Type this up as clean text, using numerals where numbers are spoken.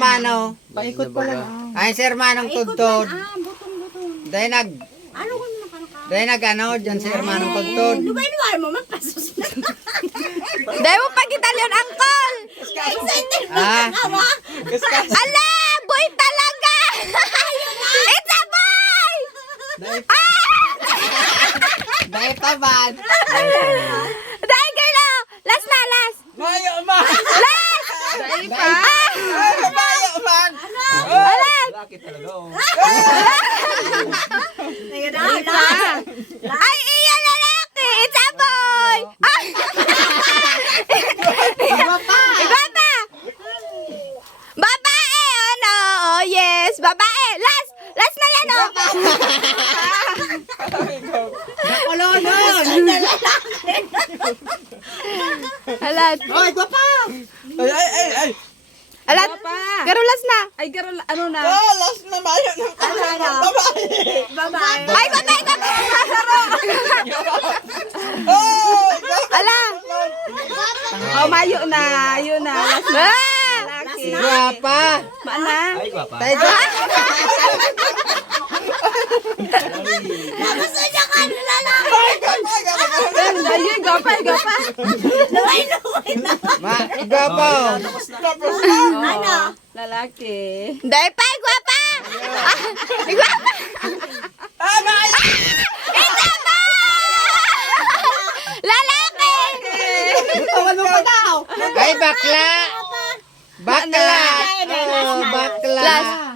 hermano. Paikot pa lang. Ay, si hermanong tugtod. Butong-butong. Dahil Ano ko naman kanaka? dahil ano, dyan si hermanong tugtod. Luway-luway mo, magpasos na. Dahil mo pagital yun, Uncle. Excited Ah. na ka, Ala, boy talaga. It's a boy. Dahil pa ba? Dahil girl, last na, last. Mayo man! Last. Dahil pa. Ay, mayo man! Alas. Laki talaga oh. Ay, iya lalaki. It's a boy. Ah. Iba pa. Babae, ano? Oh, yes. Babae. Last. Last na yan, oh. Nakolonon! Alat. Ay, guwapa! Ay! Alat. Pa. Pero last na. Ay, garo, ano na? Last na mayo ng babae! Bye-bye. Ay, babae. Ala. Oh, mayo na. Yun na. Last na. Ah. Lalaki. Guwapa! Maana? Ay, guwapa! Tayo dyan! Gusto niya ka na lalaki. Ayun, gapa. Luway-luway na. Guwapa! Ano? Lalaki. Dahil pa, guwapa. Guwapa. Isa pa. Lalaki. Ay, bakla! Bakla! Oh, bakla! Last.